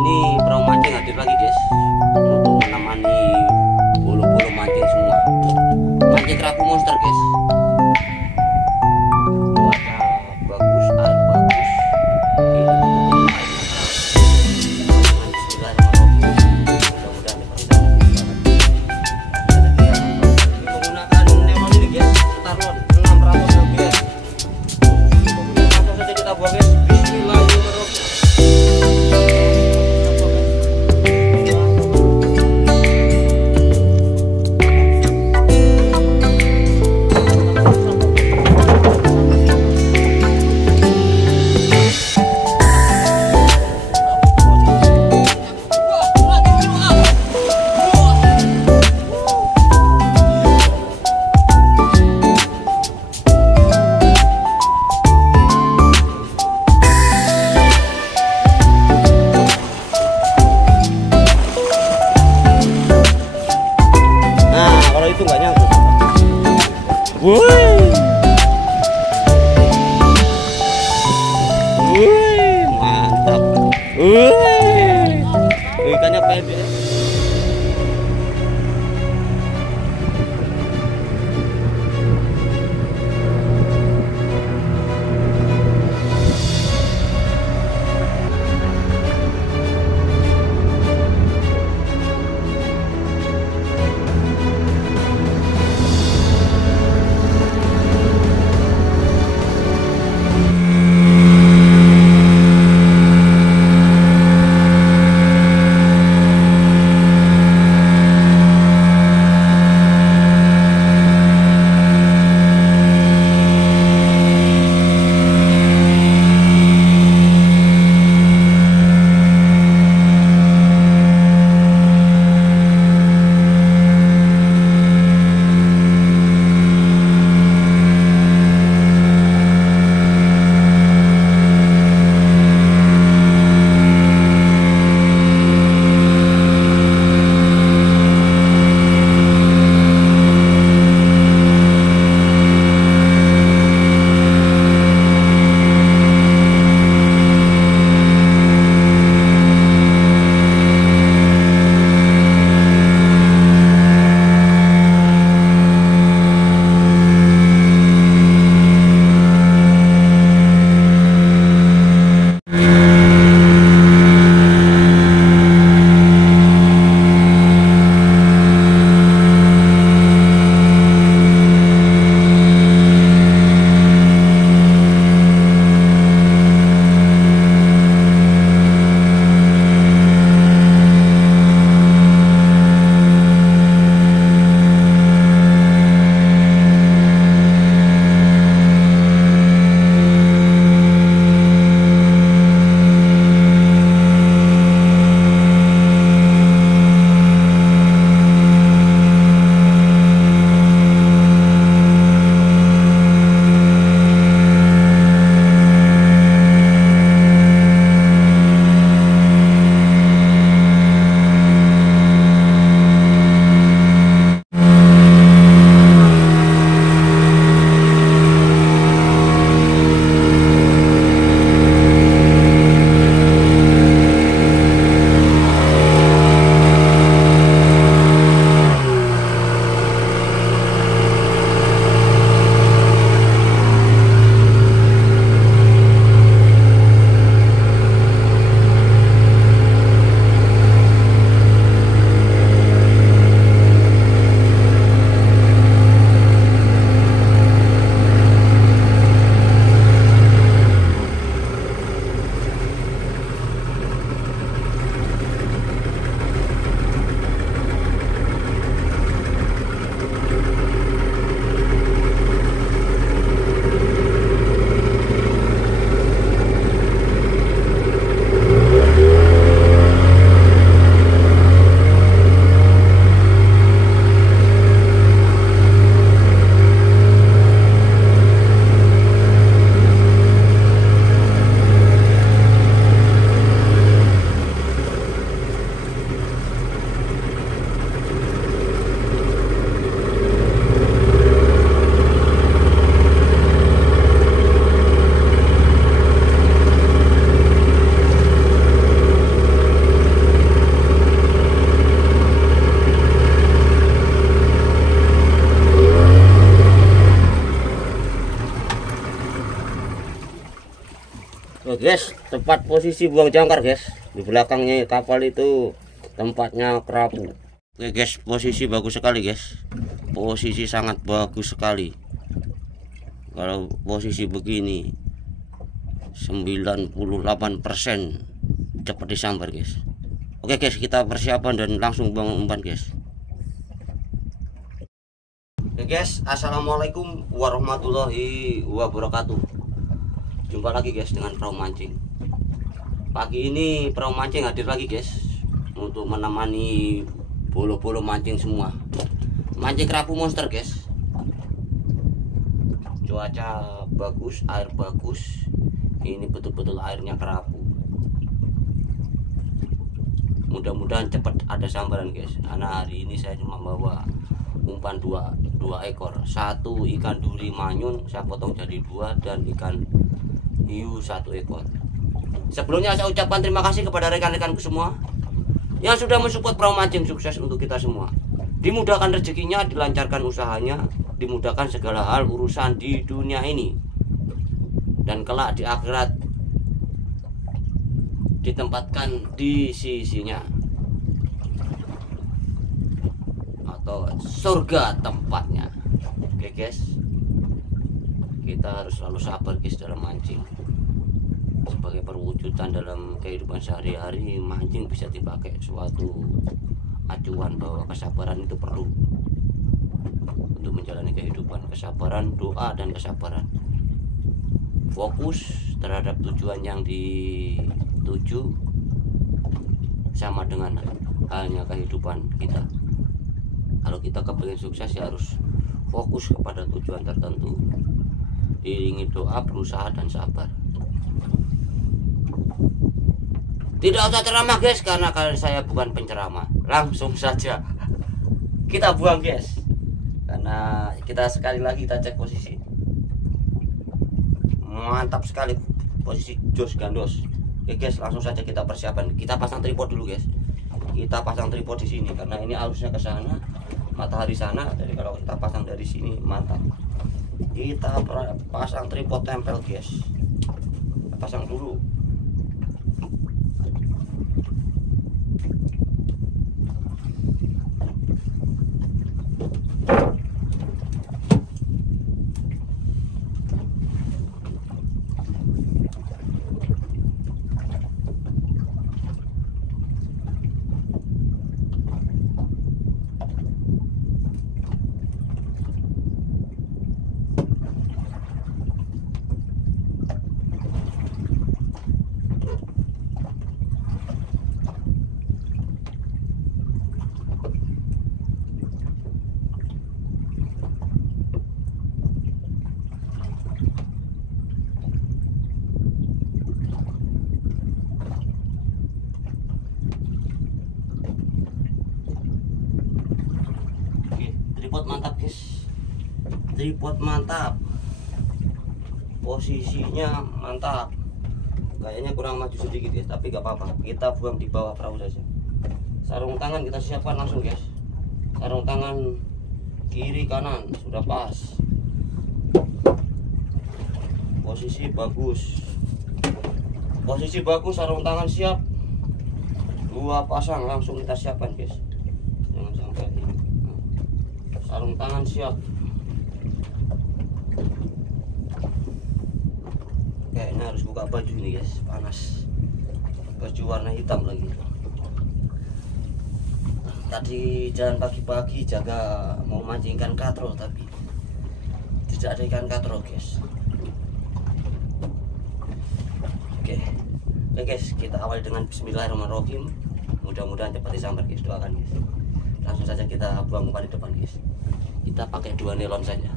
ini perahu mancing hadir lagi guys, untuk menemani bulu-bulu mancing semua. Mancing kerapu monster guys. Cuaca bagus, air bagus. Ini menggunakan neon ini guys, Starlon 6 ratus rupiah. Langsung saja kita buang guys. Bismillahirrahmanirrahim. Itu nggak nyangkut. Woi, mantap. Ikannya pendek. guys, tepat posisi buang jangkar guys. Di belakangnya kapal itu tempatnya kerapu. Oke guys, posisi bagus sekali guys. Posisi sangat bagus sekali. Kalau posisi begini 98% cepat disambar guys. Oke guys, kita persiapan dan langsung buang umpan guys. Oke guys, assalamualaikum warahmatullahi wabarakatuh. Jumpa lagi guys dengan perahu mancing. Pagi ini perahu mancing hadir lagi guys untuk menemani bolo-bolo mancing semua. Mancing kerapu monster guys. Cuaca bagus, air bagus. Ini betul-betul airnya kerapu. Mudah-mudahan cepat ada sambaran guys. Karena hari ini saya cuma bawa umpan dua ekor. Satu ikan duri manyun saya potong jadi 2 dan ikan hiu 1 ekor. Sebelumnya saya ucapkan terima kasih kepada rekan-rekanku semua yang sudah mensupport perahu mancing. Sukses untuk kita semua. Dimudahkan rezekinya, dilancarkan usahanya, dimudahkan segala hal urusan di dunia ini, dan kelak di akhirat ditempatkan di sisinya atau surga tempatnya. Oke guys, kita harus selalu sabar guys dalam mancing. Sebagai perwujudan dalam kehidupan sehari-hari, mancing bisa dipakai suatu acuan bahwa kesabaran itu perlu untuk menjalani kehidupan. Kesabaran, doa, dan kesabaran. Fokus terhadap tujuan yang dituju sama dengan halnya kehidupan kita. Kalau kita kepingin sukses ya harus fokus kepada tujuan tertentu, diiringi doa, berusaha, dan sabar. Tidak usah ceramah guys, karena saya bukan penceramah. Langsung saja kita buang guys, karena kita sekali lagi kita cek posisi. Mantap sekali posisi jos gandos. Oke guys, langsung saja kita persiapan. Kita pasang tripod dulu guys. Kita pasang tripod di sini karena ini arusnya ke sana, matahari sana. Jadi kalau kita pasang dari sini mantap. Kita pasang tripod tempel guys. Kita pasang dulu. Tripod mantap guys, tripod mantap, posisinya mantap. Kayaknya kurang maju sedikit guys, tapi gak apa-apa, kita buang di bawah perahu saja. Sarung tangan kita siapkan langsung guys. Sarung tangan kiri kanan sudah pas, posisi bagus, sarung tangan siap, 2 pasang langsung kita siapkan guys. Jangan sampai sarung tangan siap. Kayaknya harus buka baju ini guys, panas. Baju warna hitam lagi. Tadi jalan pagi-pagi jaga mau mancing ikan katrol, tapi tidak ada ikan katrol guys. Oke guys, kita awali dengan bismillahirrahmanirrahim. Mudah-mudahan cepat disambar guys, doakan guys. Langsung saja kita buang umpan di depan guys. Kita pakai 2 nelon saja.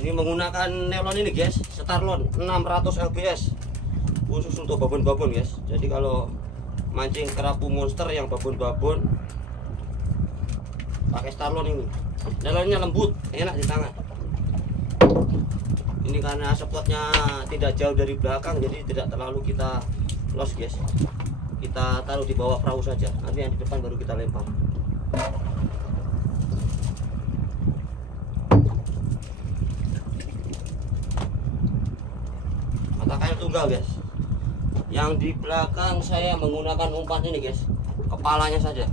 Ini menggunakan nelon ini guys, Starlon 600 lbs, khusus untuk babon-babon guys. Jadi kalau mancing kerapu monster yang babon-babon pakai Starlon ini, nelonnya lembut, enak di tangan. Ini karena spotnya tidak jauh dari belakang, jadi tidak terlalu kita los guys. Kita taruh di bawah perahu saja, nanti yang di depan baru kita lempar. Mata kail tunggal guys. Yang di belakang saya menggunakan umpan ini guys, kepalanya saja,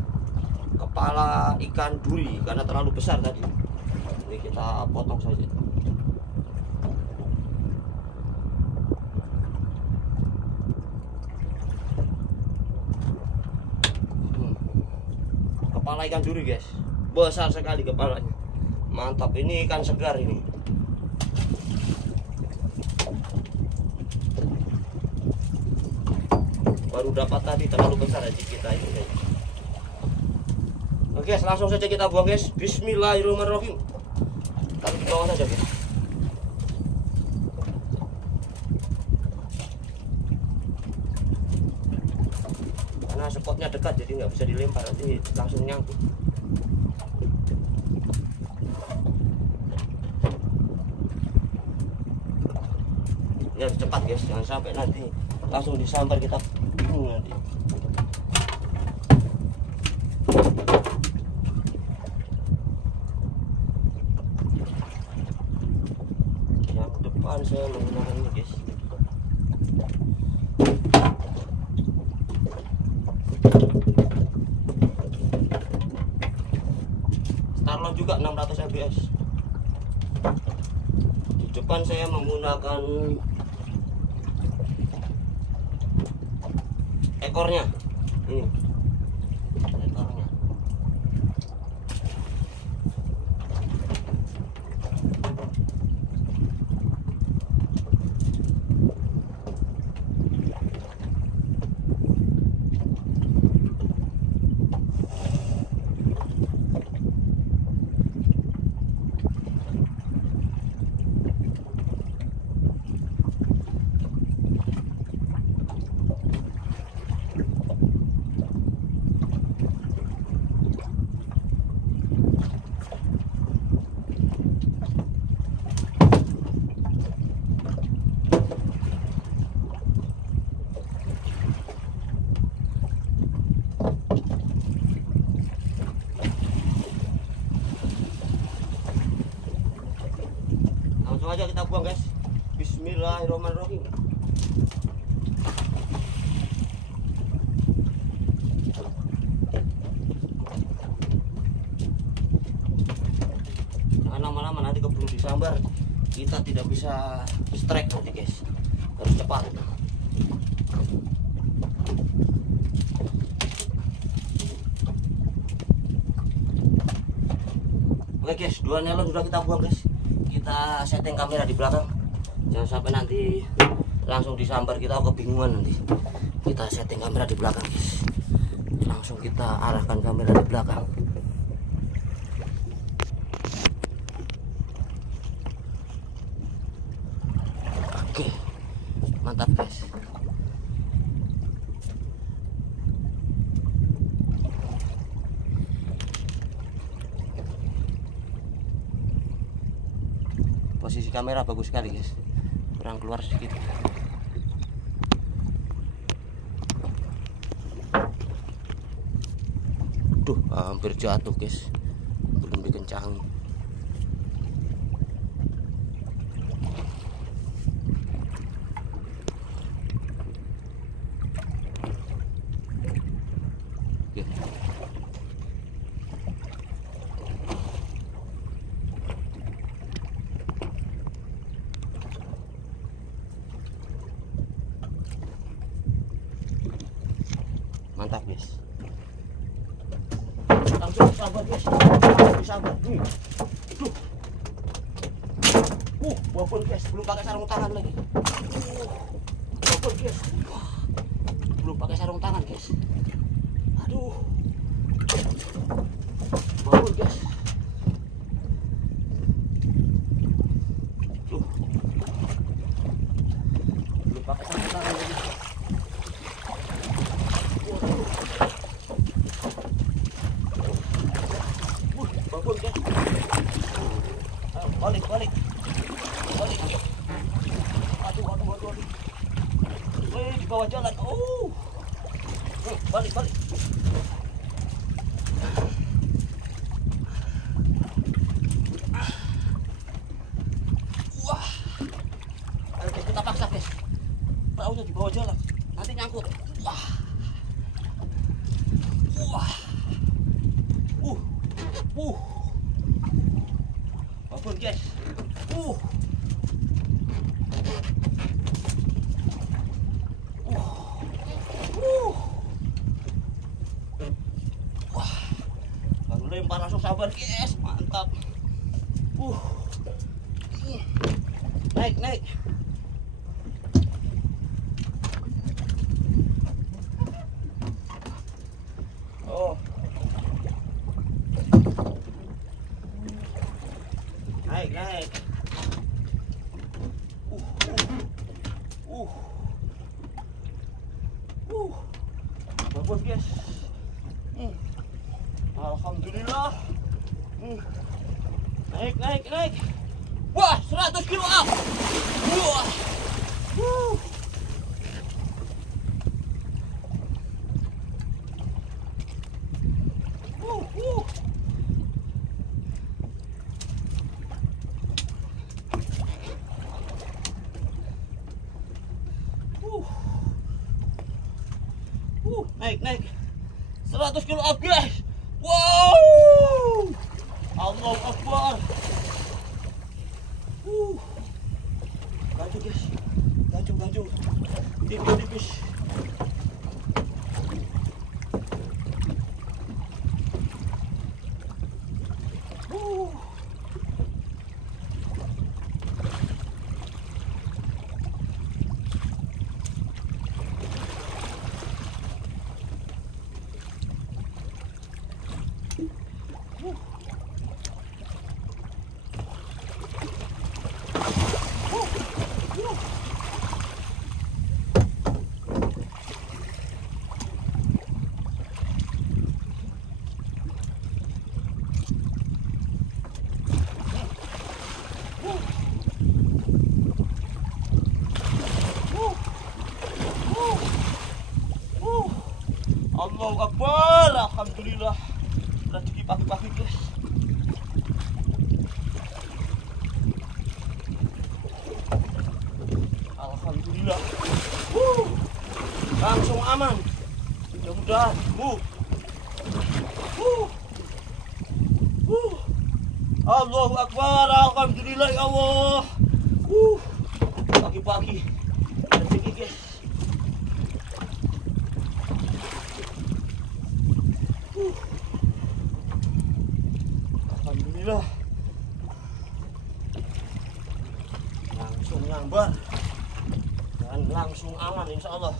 kepala ikan duri karena terlalu besar tadi. Ini kita potong saja. Kepala ikan duri guys, besar sekali kepalanya, mantap. Ini ikan segar ini. Baru dapat tadi, terlalu besar aja kita ini guys. Oke, langsung saja kita buang guys. Bismillahirrahmanirrahim. Taruh di bawah saja guys. Karena spotnya dekat jadi nggak bisa dilempar, nanti langsung nyangkut. Ini harus cepat guys, jangan sampai nanti langsung disambar kita bingung nanti. Yang depan saya menggunakan ini guys. Starlord juga 600 fps. Di depan saya menggunakan ekornya ini, ekornya. Langsung aja kita buang guys. Bismillahirrahmanirrahim. Jangan lama-lama, nanti keburu disambar kita tidak bisa strike nanti guys. Harus cepat. Oke guys, 2 nelon sudah kita buang guys. Kita setting kamera di belakang, jangan sampai nanti langsung disambar, kita kebingungan nanti. Kita setting kamera di belakang guys, langsung kita arahkan kamera di belakang. Oke, mantap guys. Posisi kamera bagus sekali guys, kurang keluar sedikit. Duh, hampir jatuh guys, belum dikencangi. Oke. Mantap guys. Langsung sabar guys. Sabar. Duh. Walaupun guys, belum pakai sarung tangan lagi. Walaupun guys. Belum pakai sarung tangan guys. Aduh. Walaupun guys. Belum pakai sarung tangan lagi. Balik. bawah jalan. Balik. Wah. Ayo guys, kita paksa guys. Perahunya di bawah jalan. Nanti nyangkut. Wah. Babon guys. Wah. Baru lempar langsung sabar guys. Mantap. Naik. Naik. Bagus guys. Alhamdulillah. Naik. Wah, 100 kilo up. Wah. Naik 100 kilo up guys. Wow, Allahu Akbar. Laju guys, laju tipis. Allahu Akbar, alhamdulillah. Rezeki pagi-pagi guys. Alhamdulillah. Langsung aman. Mudah-mudahan. Allahu Akbar, alhamdulillah ya Allah. Pagi-pagi rezeki guys. Alhamdulillah. Langsung nyambar dan langsung aman insya Allah.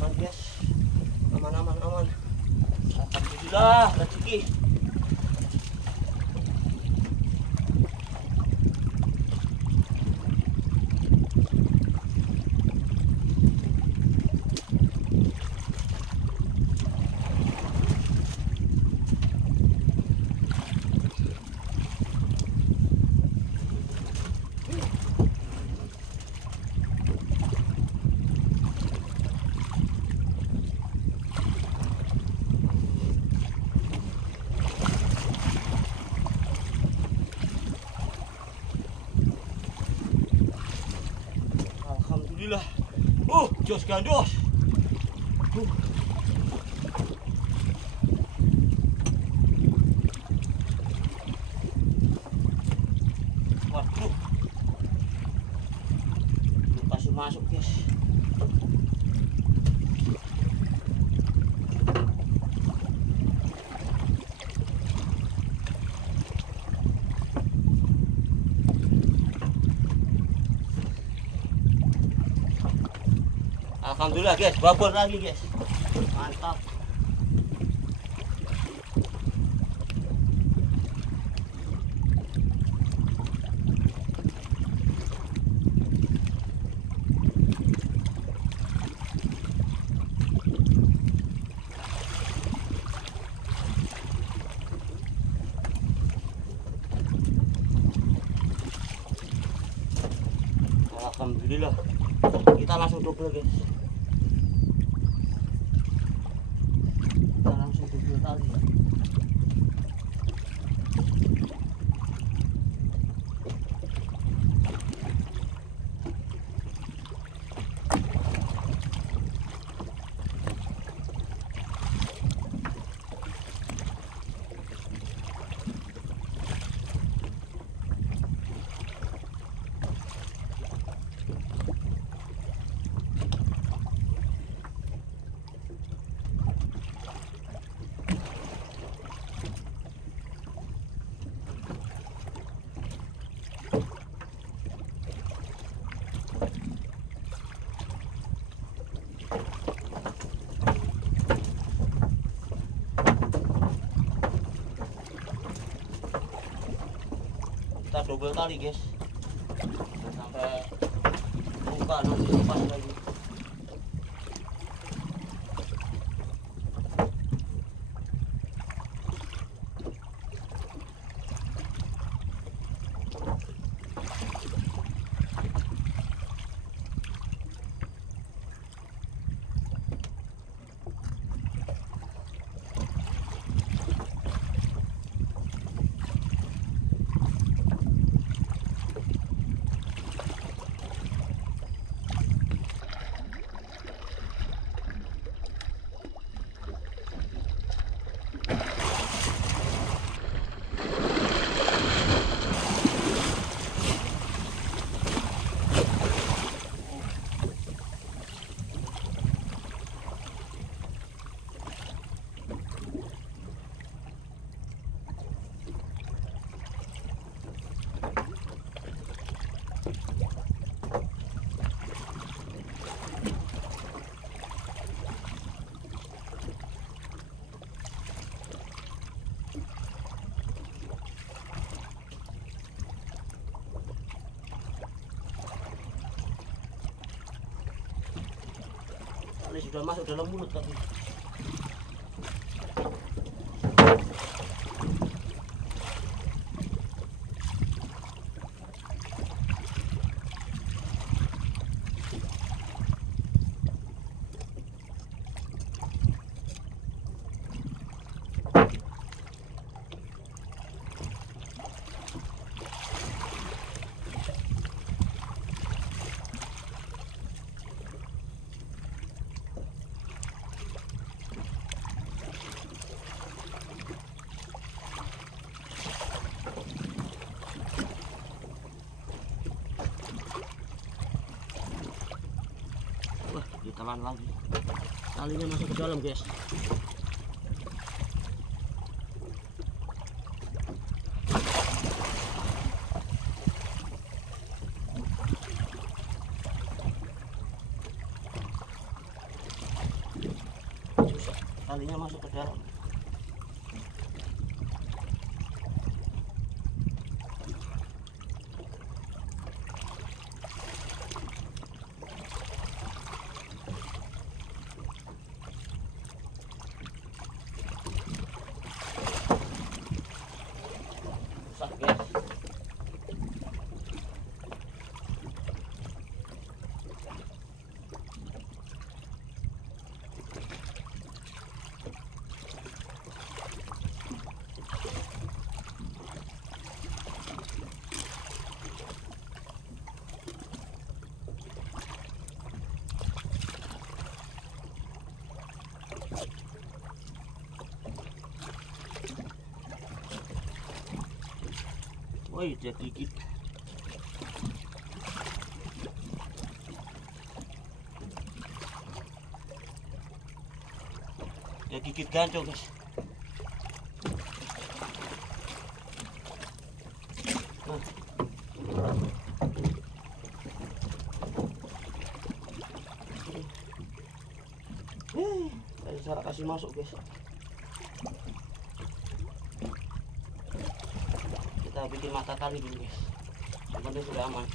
Aman guys, aman. Alhamdulillah rezeki. Alhamdulillah. Jos gandos. masuk guys. Alhamdulillah guys, babon lagi guys. Mantap. Alhamdulillah. Kita langsung double guys. Kita langsung double tali. Kita double tali guys, sampai buka nanti lepas lagi. Tali sudah masuk dalam mulut tadi. Wah, ditelan lagi. Talinya masuk ke dalam, guys. Talinya masuk ke dalam. Susah, guys. Woi, dia gigit. gigit gantung guys. Saya kasih masuk guys. Kita bikin mata tali dulu guys. Yang penting sudah aman.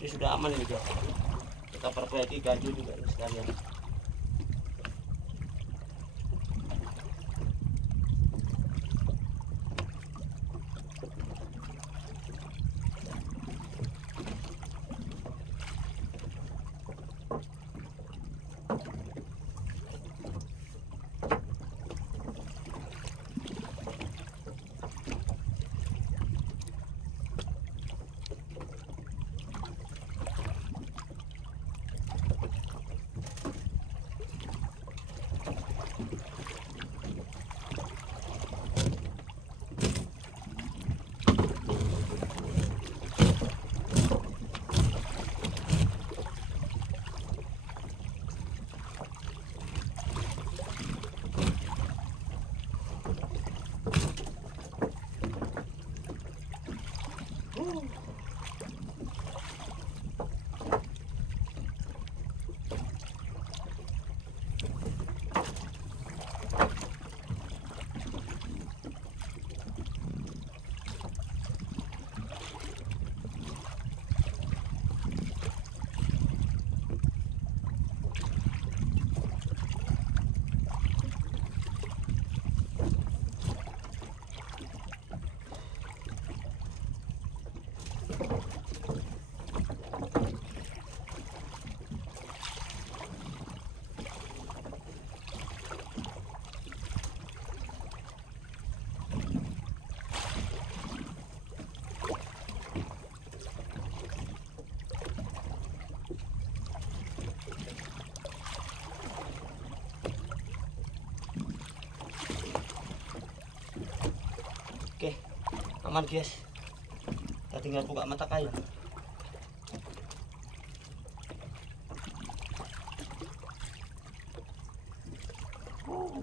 Ini sudah aman ini guys. Kita perbaiki ganjil juga sekalian. Oke, aman guys. Kita tinggal buka mata kail.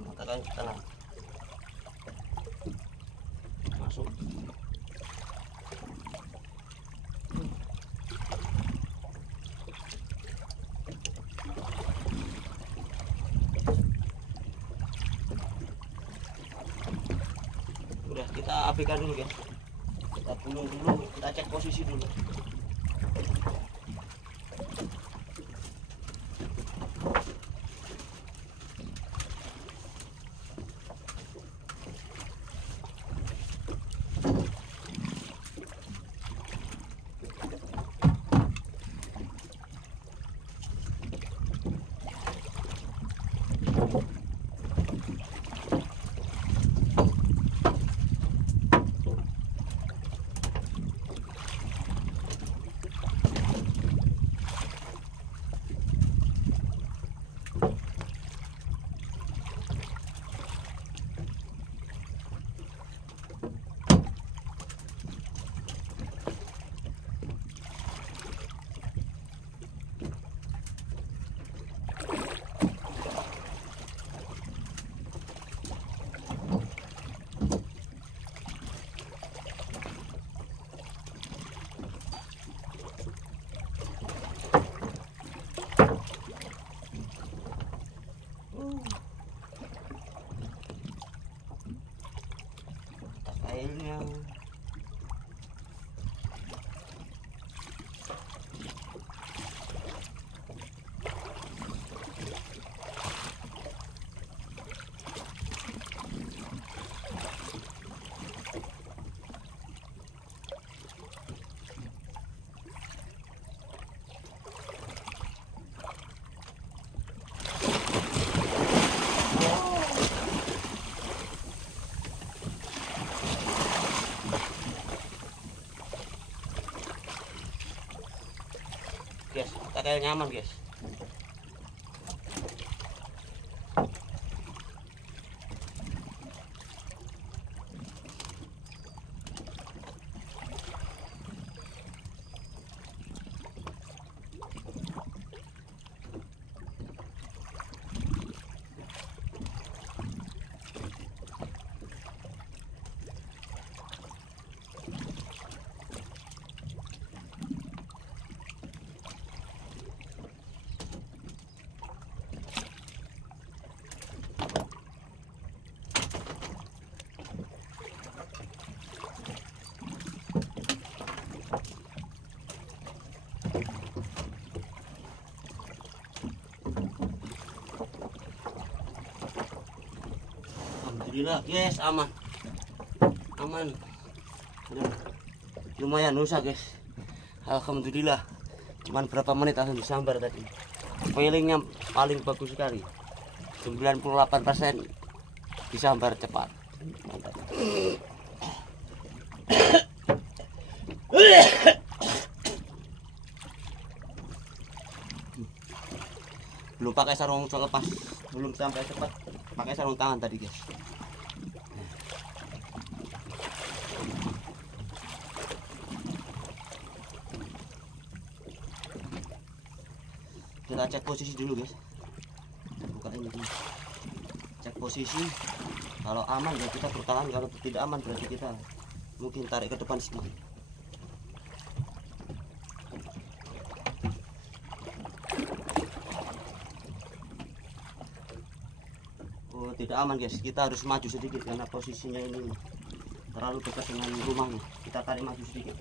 Mata kail tenang. Masuk. Kita apikan dulu ya, kita gulung dulu, kita cek posisi dulu. pakai nyaman guys. Alhamdulillah guys, aman. Udah lumayan rusak guys. Alhamdulillah. Cuman berapa menit langsung disambar tadi. Feelingnya paling bagus sekali. 98% disambar cepat. Mantap. Belum pakai sarung lepas, belum sampai cepat. Pakai sarung tangan tadi guys. Kita cek posisi dulu guys. Buka ini dulu. Cek posisi. Kalau aman ya kita bertahan, kalau tidak aman berarti kita mungkin tarik ke depan sedikit. Oh, tidak aman guys, kita harus maju sedikit karena posisinya ini terlalu dekat dengan rumahnya. Kita tarik maju sedikit.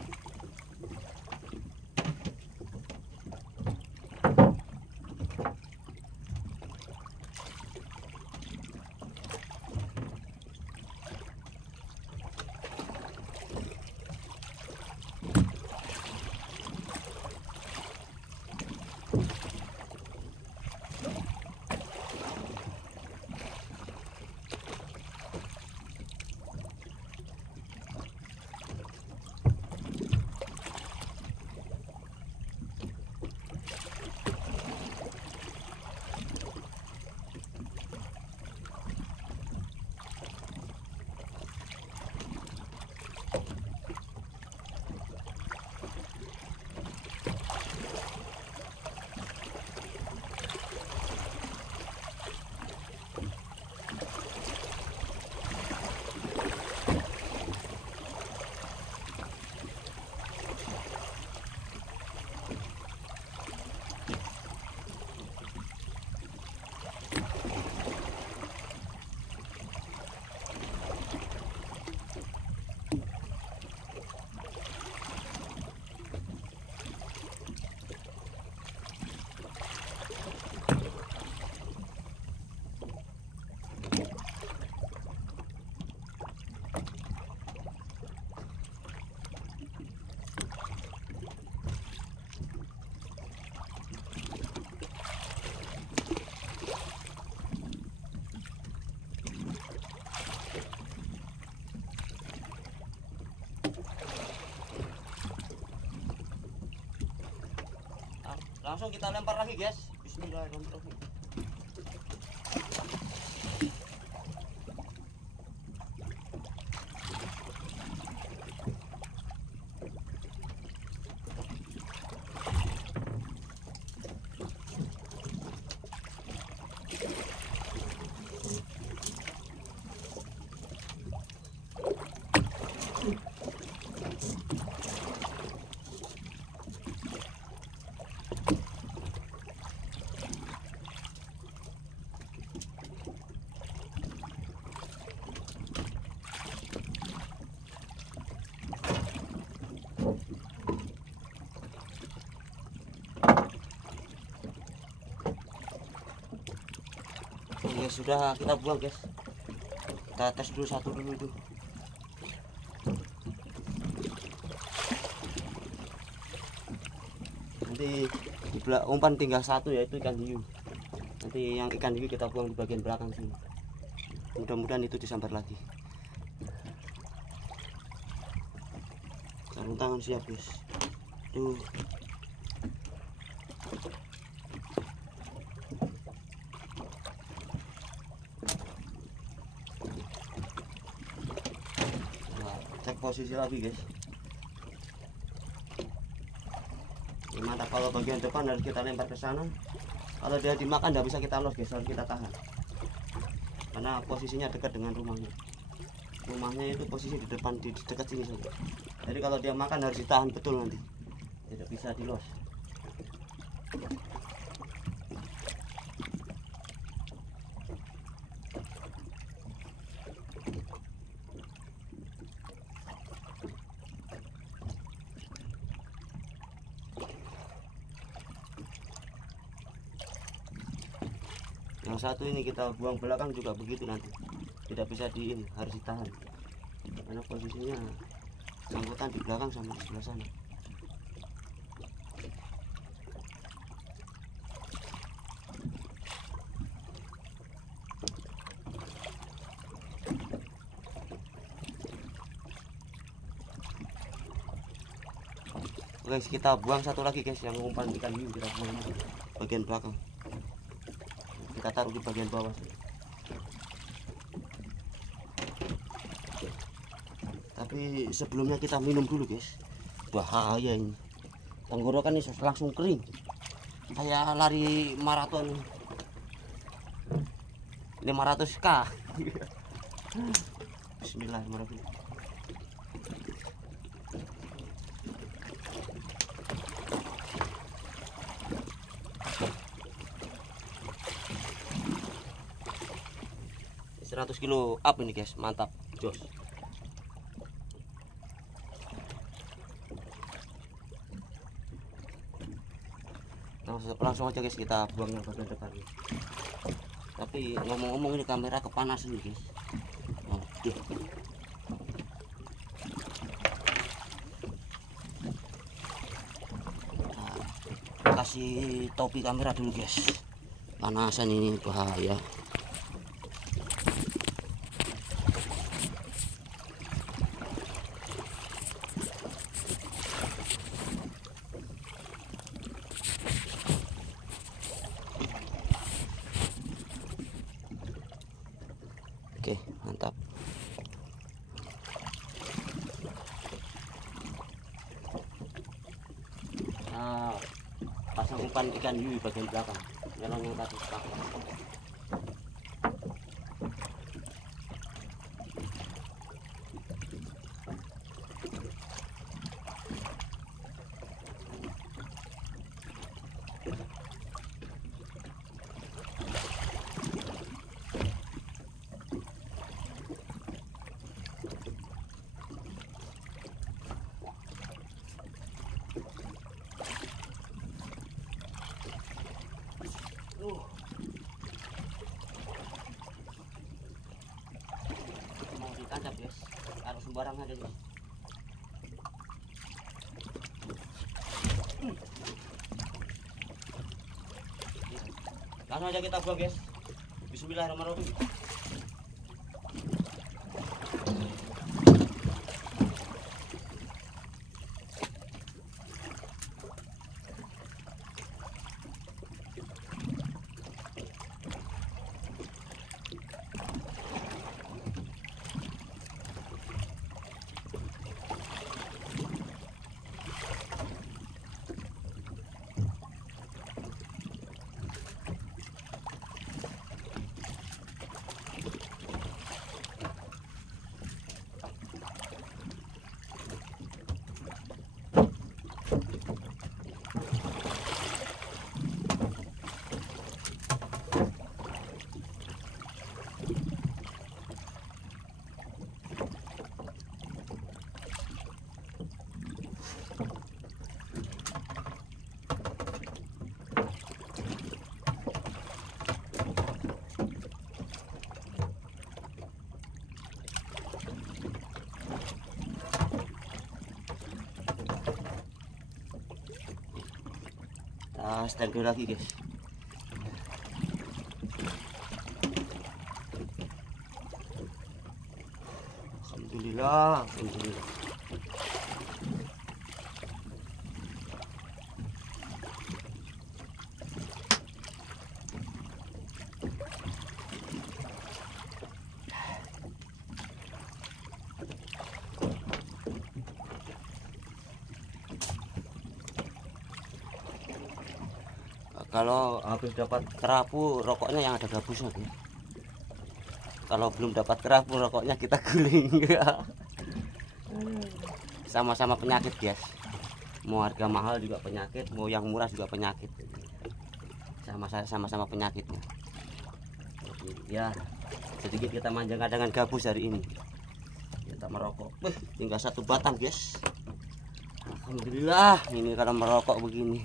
Langsung kita lempar lagi guys. Bismillahirrahmanirrahim. Ya sudah, kita buang guys. Kita tes dulu satu dulu itu. Nanti umpan tinggal satu, yaitu ikan hiu. Nanti yang ikan hiu kita buang di bagian belakang sini. Mudah-mudahan itu disambar lagi. Sarung tangan siap guys. Tuh. posisi lagi guys. Ini mantap. Kalau bagian depan harus kita lempar ke sana. Kalau dia dimakan tidak bisa kita los guys, harus kita tahan. Karena posisinya dekat dengan rumahnya. Rumahnya itu posisi di depan, di dekat sini saja. Jadi kalau dia makan harus ditahan betul nanti. Tidak bisa dilos. Yang satu ini kita buang belakang juga begitu nanti. Tidak bisa harus ditahan. Karena posisinya sangkutan di belakang sama di sebelah sana. Oke, kita buang satu lagi guys, yang umpan ikan hiu kita buang bagian belakang. Kita taruh di bagian bawah. Tapi sebelumnya kita minum dulu guys, bahaya ini. Tenggorokan ini langsung kering, kayak lari maraton 500k. Bismillahirrahmanirrahim. Kilo up ini guys, mantap, jos. Langsung aja guys kita buang yang bagian depan. Tapi ngomong-ngomong ini kamera kepanasan nih guys. Kasih topi kamera dulu guys, panasan ini bahaya. Oke, mantap. Nah, pasang umpan ikan hiu bagian belakang, melong yang tadi pakai. Mau ditancap guys, harus sembarang ada guys. Langsung aja kita buang guys. Bismillahirrahmanirrahim. Stand dulu lagi guys. Alhamdulillah, alhamdulillah. Kalau habis dapat kerapu, rokoknya yang ada gabusnya ya. Kalau belum dapat kerapu, rokoknya kita guling. Sama-sama penyakit guys, mau harga mahal juga penyakit, mau yang murah juga penyakit, sama-sama penyakitnya. Jadi, ya sedikit kita manjakan dengan gabus hari ini. Kita merokok, tinggal 1 batang guys. Alhamdulillah, ini kalau merokok begini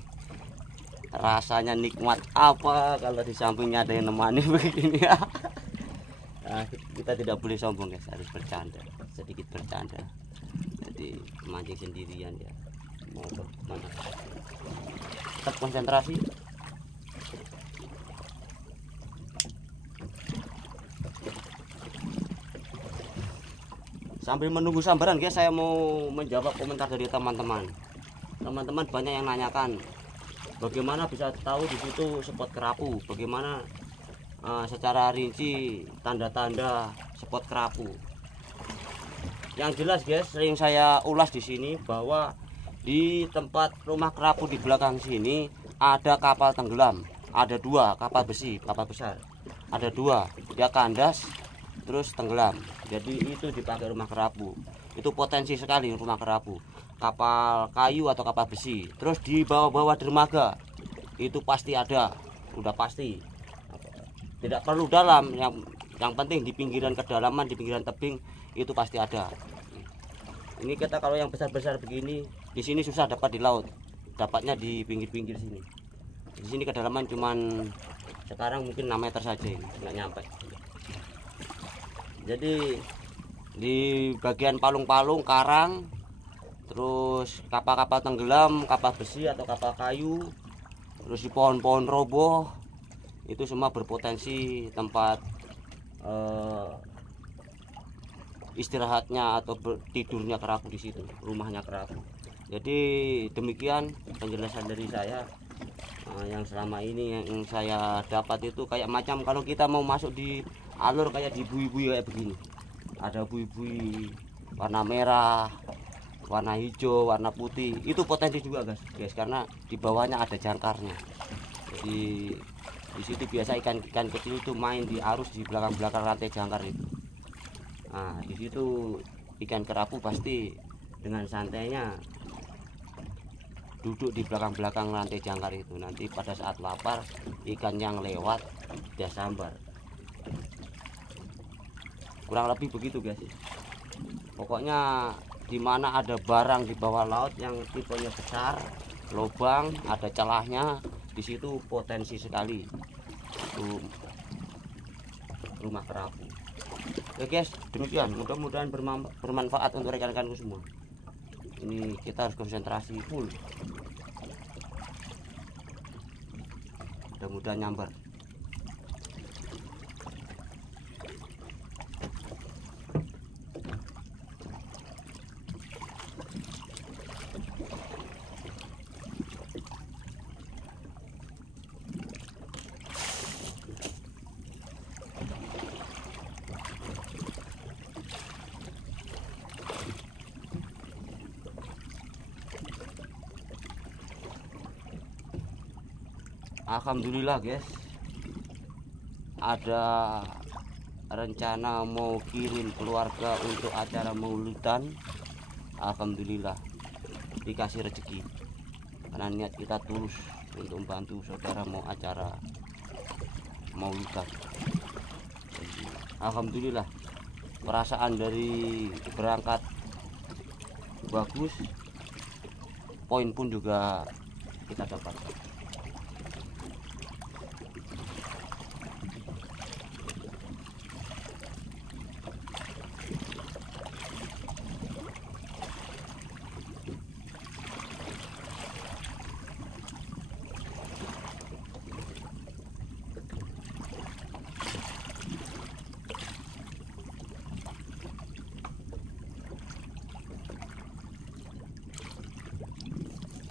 rasanya nikmat apa kalau di sampingnya ada yang nemani begini ya. Nah, kita tidak boleh sombong guys, harus bercanda, sedikit bercanda. Jadi mancing sendirian ya, mau ke mana, tetap konsentrasi. Sambil menunggu sambaran guys, saya mau menjawab komentar dari teman-teman. Teman-teman banyak yang nanyakan bagaimana bisa tahu di situ spot kerapu, bagaimana secara rinci tanda-tanda spot kerapu. Yang jelas guys, sering saya ulas di sini bahwa di tempat rumah kerapu di belakang sini ada kapal tenggelam, ada 2 kapal besi, kapal besar, ada 2, dia kandas terus tenggelam. Jadi itu dipakai rumah kerapu. Itu potensi sekali rumah kerapu. Kapal kayu atau kapal besi, terus di bawah-bawah dermaga itu pasti ada, udah pasti. Tidak perlu dalam, yang penting di pinggiran kedalaman, di pinggiran tebing itu pasti ada. Ini kita kalau yang besar-besar begini, di sini susah dapat di laut, dapatnya di pinggir-pinggir sini. Di sini kedalaman cuman sekarang mungkin 6 meter saja, nggak nyampe. Jadi di bagian palung-palung, karang, terus kapal-kapal tenggelam, kapal besi atau kapal kayu, terus di pohon-pohon roboh, itu semua berpotensi tempat istirahatnya atau tidurnya kerapu di situ, rumahnya kerapu. Jadi demikian penjelasan dari saya. Yang selama ini yang saya dapat itu kayak macam kalau kita mau masuk di alur kayak di bui-bui kayak begini, ada bui-bui warna merah, warna hijau, warna putih, itu potensi juga guys, karena di bawahnya ada jangkarnya. Jadi di situ biasa ikan-ikan kecil itu main di arus di belakang-belakang rantai jangkar itu. Nah, di situ ikan kerapu pasti dengan santainya duduk di belakang-belakang rantai jangkar itu. Nanti pada saat lapar, ikan yang lewat dia sambar. Kurang lebih begitu guys. Pokoknya dimana ada barang di bawah laut yang tipenya besar, lubang, ada celahnya, di situ potensi sekali itu rumah kerapu. Oke guys, demikian, mudah-mudahan bermanfaat untuk rekan-rekanku semua. Ini kita harus konsentrasi full, mudah-mudahan nyambar. Alhamdulillah guys, ada rencana mau kirim keluarga untuk acara maulidan. Alhamdulillah dikasih rezeki, karena niat kita tulus untuk membantu saudara mau acara maulidan. Alhamdulillah perasaan dari berangkat bagus, poin pun juga kita dapat.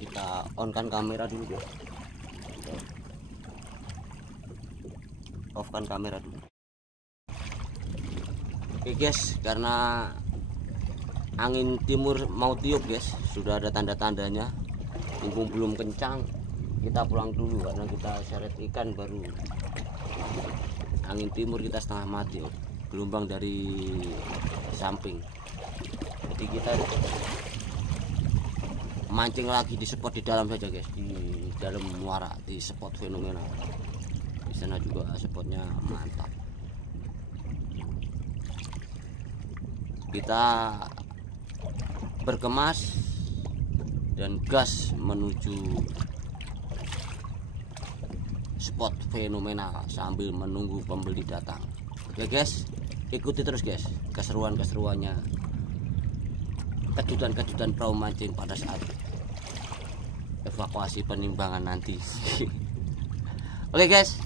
Kita on kan kamera dulu ya, off kan kamera dulu. Oke guys, karena angin timur mau tiup guys, sudah ada tanda-tandanya, mumpung belum kencang, kita pulang dulu karena kita seret ikan baru angin timur, kita setengah mati, gelombang dari samping. Jadi kita mancing lagi di spot di dalam saja guys, di dalam muara, di spot fenomenal. Di sana juga spotnya mantap. Kita berkemas dan gas menuju spot fenomenal sambil menunggu pembeli datang. Oke guys, ikuti terus guys keseruannya, kejutan perahu mancing pada saat evakuasi penimbangan nanti. Oke guys,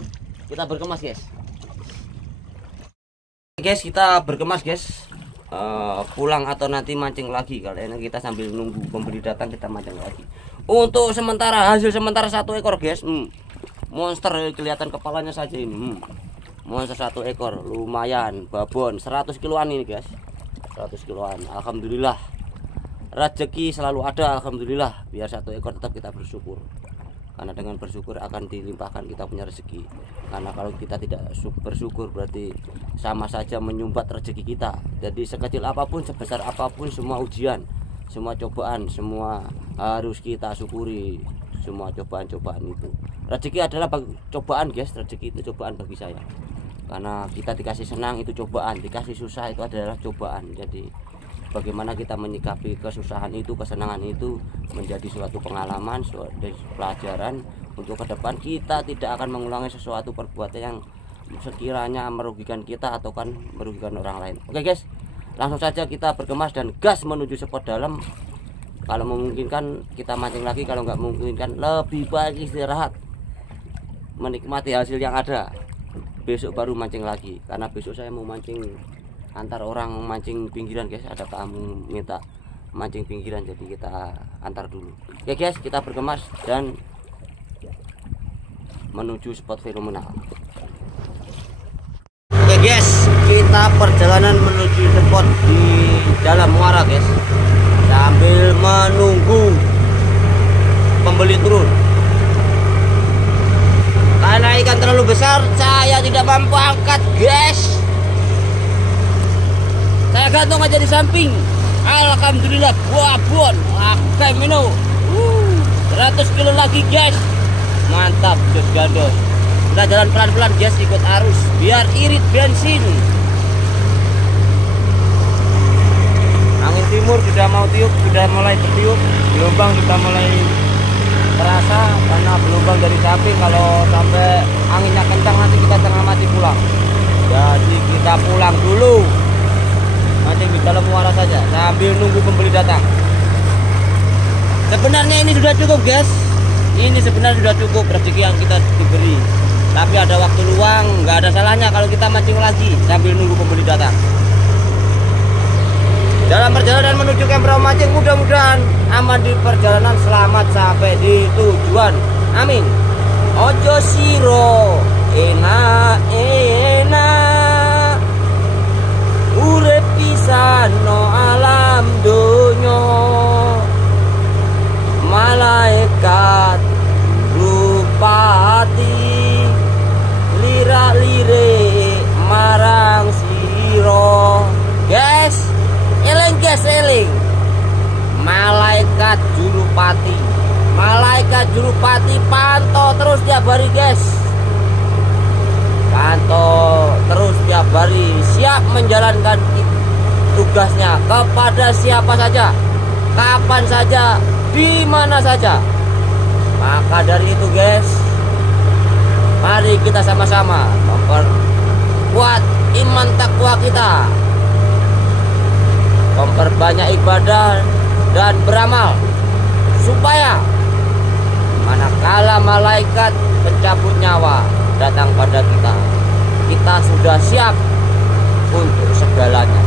kita berkemas guys. Guys, kita berkemas guys, pulang atau nanti mancing lagi. Kalian kita sambil nunggu pembeli datang kita mancing lagi. Untuk sementara hasil sementara 1 ekor guys, monster, kelihatan kepalanya saja ini. Monster 1 ekor, lumayan, babon 100 kiloan ini guys, 100 kiloan. Alhamdulillah, rezeki selalu ada, alhamdulillah. Biar 1 ekor tetap kita bersyukur, karena dengan bersyukur akan dilimpahkan kita punya rezeki. Karena kalau kita tidak bersyukur berarti sama saja menyumbat rezeki kita. Jadi sekecil apapun, sebesar apapun, semua ujian, semua cobaan, semua harus kita syukuri. Semua cobaan-cobaan itu, rezeki adalah cobaan guys, rezeki itu cobaan bagi saya. Karena kita dikasih senang itu cobaan, dikasih susah itu adalah cobaan. Jadi bagaimana kita menyikapi kesusahan itu, kesenangan itu menjadi suatu pengalaman, suatu pelajaran untuk ke depan. Kita tidak akan mengulangi sesuatu perbuatan yang sekiranya merugikan kita atau kan merugikan orang lain. Oke guys, langsung saja kita berkemas dan gas menuju spot dalam. Kalau memungkinkan kita mancing lagi, kalau nggak memungkinkan lebih baik istirahat, menikmati hasil yang ada. Besok baru mancing lagi, karena besok saya mau mancing antar orang, mancing pinggiran guys. Ada tamu minta mancing pinggiran, jadi kita antar dulu. Oke guys, kita berkemas dan menuju spot fenomenal. Oke guys, kita perjalanan menuju spot di dalam muara guys, sambil menunggu pembeli turun. Karena ikan terlalu besar, saya tidak mampu angkat guys. Saya gantung aja di samping. Alhamdulillah, babon. Oke minum. 100 kilo lagi guys. Mantap jos gandos. Kita jalan pelan-pelan guys, ikut arus biar irit bensin. Angin timur sudah mau tiup, sudah mulai bertiup. Gelombang sudah mulai terasa karena gelombang dari samping. Kalau sampai anginnya kencang nanti kita tengah mati pulang. Jadi kita pulang dulu, mancing di dalam muara saja sambil nunggu pembeli datang. Sebenarnya ini sudah cukup guys, ini sebenarnya sudah cukup rezeki yang kita diberi. Tapi ada waktu luang, nggak ada salahnya kalau kita mancing lagi sambil nunggu pembeli datang. Dalam perjalanan menuju kamp perahu mancing, mudah-mudahan aman di perjalanan, selamat sampai di tujuan. Amin. Ojo siro enak urip pisan no alam donya, malaikat rupati lirak-lirik marang siro. Guys, eling guys, eling. Malaikat jurupati pantau terus tiap hari guys. Pantau terus tiap hari, siap menjalankan tugasnya kepada siapa saja, kapan saja, di mana saja. Maka dari itu guys, mari kita sama-sama memperkuat iman takwa kita, memperbanyak ibadah dan beramal, supaya manakala malaikat pencabut nyawa datang pada kita, kita sudah siap untuk segalanya.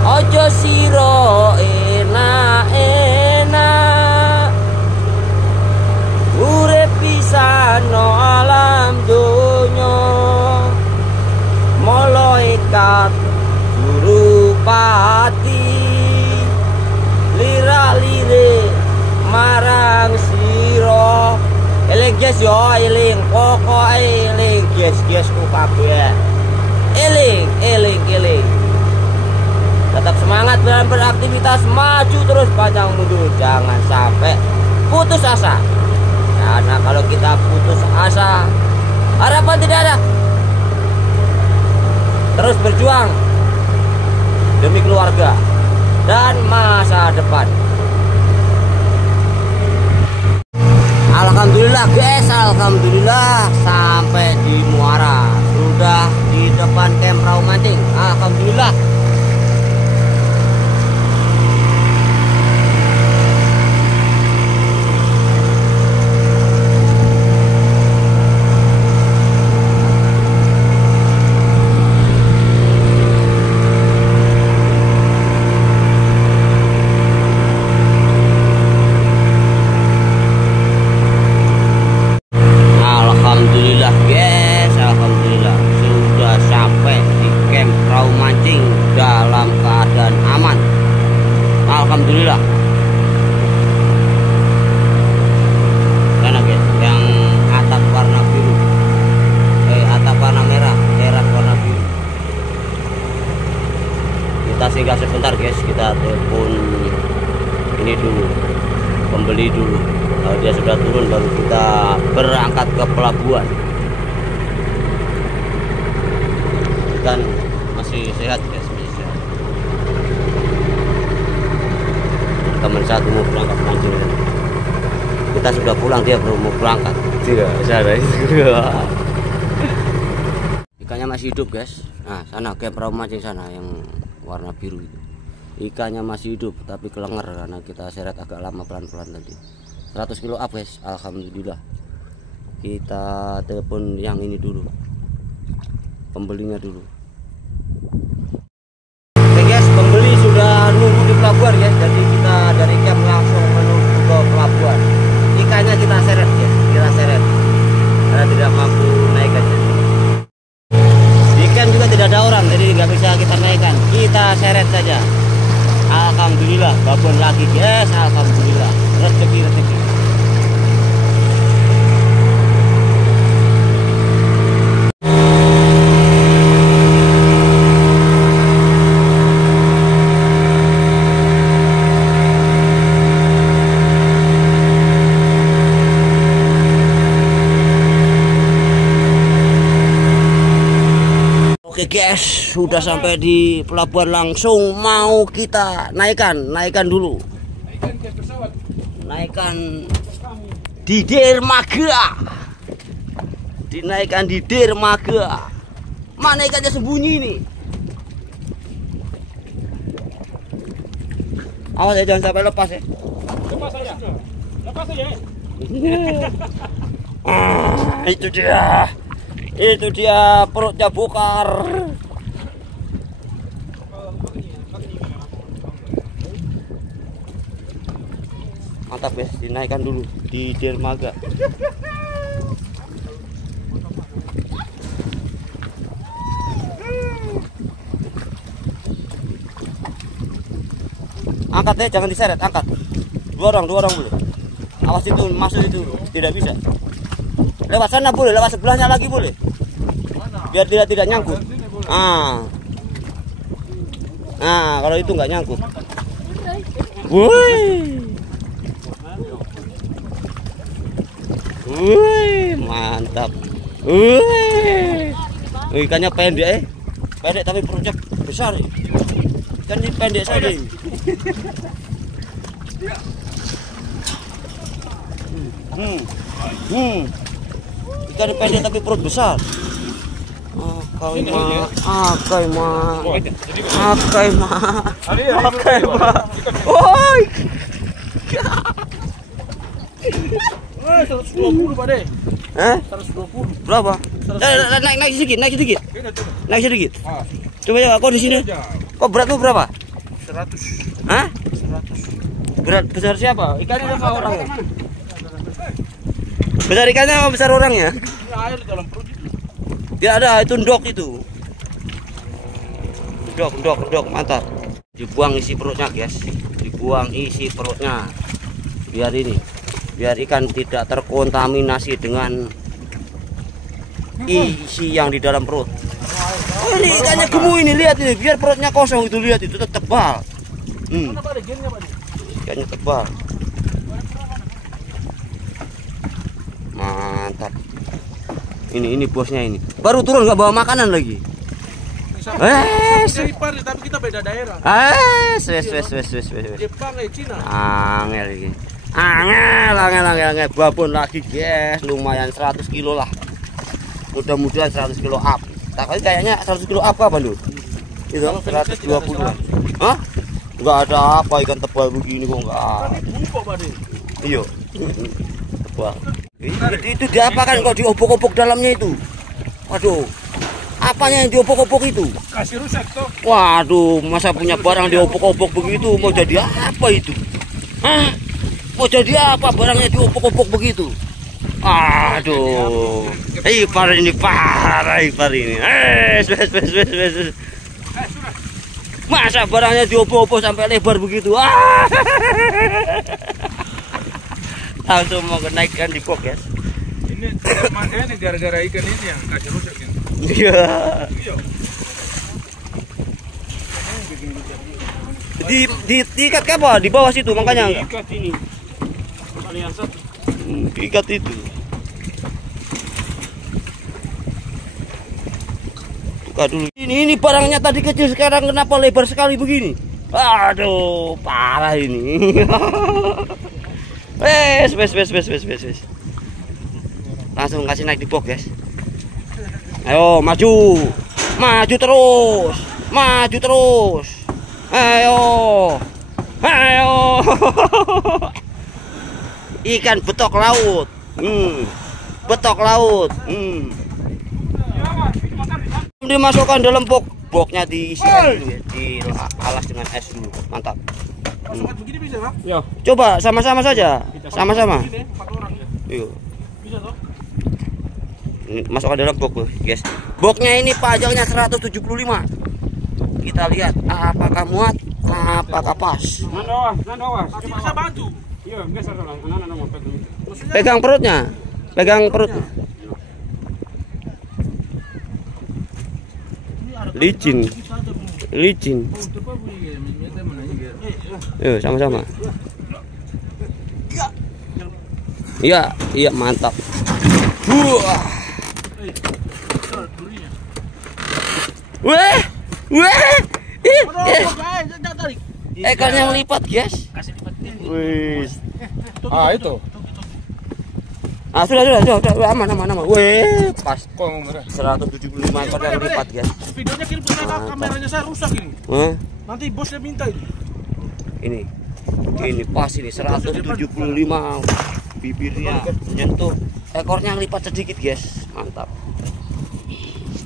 Ojo siro enak urip pisan no alam donya, malaikat jurupati lirak-lirik Eling guys yo, eling. Pokok eling guys ku kabeh. Eling. Tetap semangat dalam beraktivitas, maju terus pantang mundur, jangan sampai putus asa. Karena kalau kita putus asa, harapan tidak ada. Terus berjuang demi keluarga dan masa depan. Alhamdulillah guys, alhamdulillah sampai di Muara, sudah di depan camp perahu mancing. Alhamdulillah. Alhamdulillah guys, alhamdulillah sudah sampai di camp perahu mancing dalam keadaan aman. Alhamdulillah. Karena guys, yang atap warna biru, atap warna merah, teras warna biru. Kita singgah sebentar guys, kita telepon ini dulu, pembeli dulu. Kalau dia sudah turun baru kita berangkat ke pelabuhan. Dan masih sehat guys, masih sehat. Teman satu mau berangkat mancing. Kita sudah pulang, dia belum mau berangkat. Tidak, sana itu. Ikannya masih hidup guys. Nah sana kayak perahu mancing sana yang warna biru itu. Ikannya masih hidup tapi kelenger karena kita seret agak lama, pelan-pelan tadi. 100 kilo up guys, alhamdulillah. Kita telepon yang ini dulu, pembelinya dulu. Oke guys, pembeli sudah nunggu di pelabuhan guys, jadi kita dari camp langsung menuju ke pelabuhan. Ikannya kita seret guys, kita seret karena tidak mampu naikannya. Di camp juga tidak ada orang, jadi nggak bisa kita naikkan, kita seret saja. Alhamdulillah, babon lagi guys, alhamdulillah, rezeki. Oke guys, sudah sampai di pelabuhan, langsung mau kita naikkan dulu. Naikkan di dermaga. Dinaikkan di dermaga. Mana ikannya sembunyi ini? Awas ya, jangan sampai lepas ya. Lepas saja. Lepas saja. Itu dia. Itu dia, perutnya bokar. Mantap guys, dinaikkan dulu di dermaga. Angkat ya, jangan diseret, angkat. Dua orang boleh. Awas itu masuk itu, tidak bisa. Lewat sana boleh, lewat sebelahnya lagi boleh. Biar tidak nyangkut. Nah, kalau itu nggak nyangkut. Wih, mantap. Ikannya pendek, pendek tapi perutnya besar. Ikan ini pendek saja. Ikan pendek tapi perut besar. Akai mah. Woi. 120 Pak De. 120. Berapa? Naik sedikit. Naik sedikit. Coba ya, kau di sini. Kok beratmu berapa? 100. Hah? 100. Berat besar siapa? Ikannya apa orangnya? Besar ikannya apa besar orangnya? Air dalam perut itu. Tidak ada, itu ndok itu. Ndok, mantap. Dibuang isi perutnya guys. Dibuang isi perutnya. Biar ini. biar ikan tidak terkontaminasi dengan isi yang di dalam perut. Oh, ini ikannya gemuk ini, lihat ini, biar perutnya kosong itu, lihat itu tebal. Ikannya tebal. Mantap. Ini bosnya ini. Baru turun nggak bawa makanan lagi. Dari Paris, tapi kita beda daerah. Jepang, Cina. Angel ini. Angel. Babon lagi, guys. Lumayan 100 kilo lah. Mudah-mudahan 100 kilo up. Tapi kayaknya 100 kilo up apa lu? Itu 120. Hah? Enggak ada apa ikan tebal begini kok enggak. Iya. Tebal. Itu diapakan kok diobok-obok dalamnya itu? Waduh. Apanya yang diobok-obok itu? Kasih rusak toh. Waduh, masa punya barang diobok-obok begitu, mau jadi apa itu? Hah? Mau jadi apa barangnya diobok-obok begitu? Aduh. Ipar ini parah, Ipar ini. Masa barangnya diobok-obok sampai lebar begitu? Langsung mau kenaikkan di pok, guys. Ini makanya gara-gara ikan ini yang kasih rusak ya. Iya. Diikat ke apa? Di bawah situ makanya. Diikat ini. Kalian satu. Diikat itu. Buka dulu. Ini barangnya tadi kecil, sekarang kenapa lebar sekali begini? Aduh, parah ini. Wes. Langsung kasih naik di box, guys. Ayo maju terus. Ayo. Ikan betok laut. Betok laut. Dimasukkan dalam boxnya, diisi es dulu ya. Dialas dengan es dulu. Mantap. Begini bisa, Bang? Ya. Coba sama-sama saja. Sama-sama. Yuk. Bisa toh? Ini masukkan dalam box, guys. Boxnya ini pajaknya 175. Kita lihat apakah muat, apakah pas. Bisa bantu. Pegang perutnya. Licin. Yuk, sama-sama. Iya, mantap. Weh. Ekornya melipat, guys. Wih. Itu. Sudah aman. Weh, pas. Kok merah? 175 ekor yang melipat, guys. Videonya kirim ke saya, kameranya saya rusak ini. Nanti bosnya minta ini. Ini pas ini 175. Bibirnya menyentuh, ekornya lipat sedikit, guys. Mantap.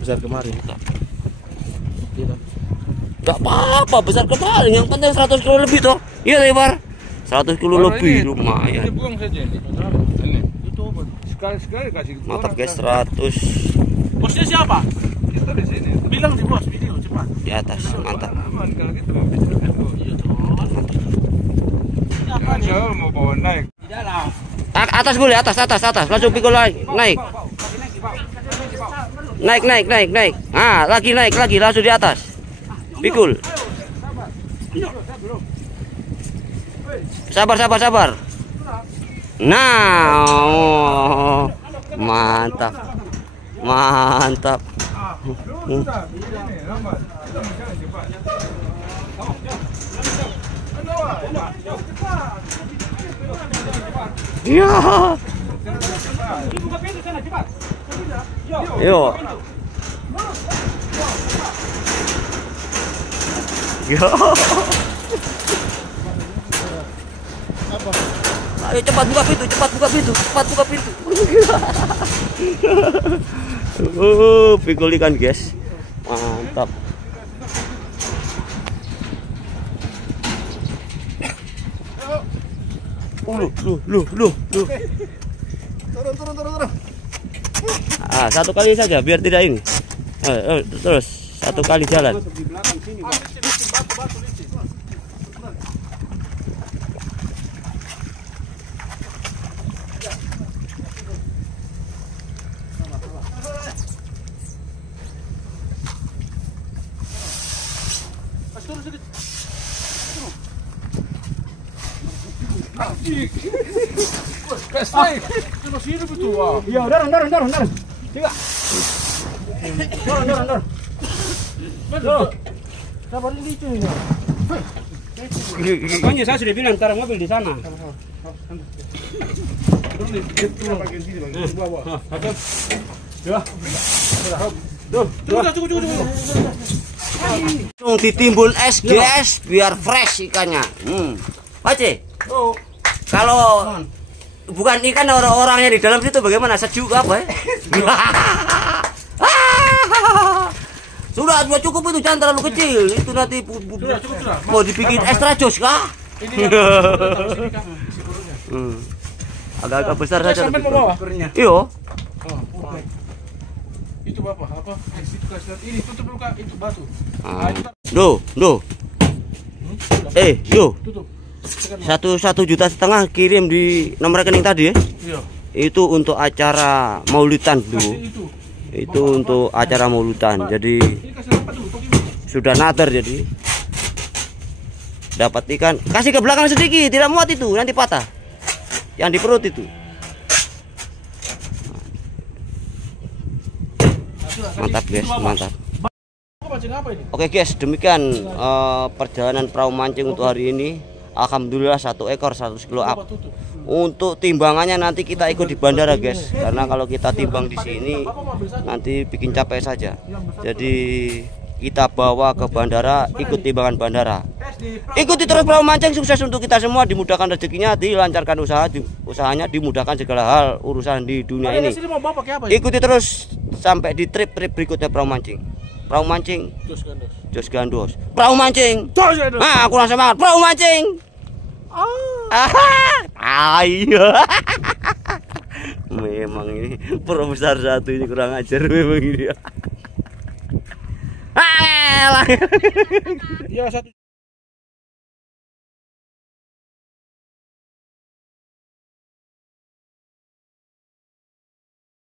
Besar kemarin. Enggak apa-apa besar kemarin, yang penting 100 kilo lebih toh. Iya, lebar. 100 kilo lebih lumayan. Buang saja ini. Sekali-sekali kasih. Mantap, guys. 100. Bosnya siapa? Kita di sini. Bilang di bos video cepat. Di atas, mantap. Kalau gitu Jangan mau bawa naik. Di dalam. Atas boleh, atas. Langsung pikul naik. Naik. Ah, lagi langsung di atas. Pikul. Sabar. Nah, mantap. Ya. Yo. Ayo cepat buka pintu. Pikul ikan, guys. Mantap. Loh. Turun. Satu kali saja biar tidak ini. Terus satu kali jalan. Mas turun sedikit. Masih hidup itu. Iya, dorong. Tiga. Dorong. Sabar ini itu. Makanya saya sudah bilang taruh mobil di sana. Turun nih, turun bagian sini bagian bawah. Satu. Dua. Cukup. Langsung ditimbun es guys, biar fresh ikannya. Pace. Oh, Kalau bukan ikan orang-orangnya di dalam situ bagaimana? Sejuk apa ya? Sudah cukup itu, jangan terlalu kecil. Itu nanti sudah. mau dibikin extra jos kah? Ini taruh sini Kang, isi perutnya. Agak-agak besar saja. Sampai mau bawa? Iyo. Oke. Itu Bapak, apa? Situ kasih lihat. Ini tutup dulu Kak, itu batu. Duh. Yo. Tutup. 1,5 juta kirim di nomor rekening tadi ya. Iya. Itu untuk acara maulidan Kasih dulu. itu. Itu untuk acara maulidan. Jadi Ini kasih apa dulu? Pakai ini. sudah nater jadi. Dapat ikan, kasih ke belakang sedikit, tidak muat itu, nanti patah. Yang di perut itu. Mantap guys, mantap. Apa ini? Oke guys, demikian perjalanan perahu mancing untuk hari ini. Alhamdulillah 1 ekor 100 kilo up. Tutup. Untuk timbangannya nanti kita ikut di bandara guys, karena kalau kita timbang di sini nanti bikin capek saja. Jadi kita bawa ke bandara, ikut timbangan bandara. Ikuti terus perahu mancing, sukses untuk kita semua, dimudahkan rezekinya, dilancarkan usahanya, dimudahkan segala hal urusan di dunia ini. Ikuti terus sampai di trip berikutnya perahu mancing. Perahu mancing, jos gandos. Perahu mancing. Ah, kurang semangat. Perahu mancing. Ayo. Memang ini pro besar satu ini kurang ajar memang ini. Ya satu.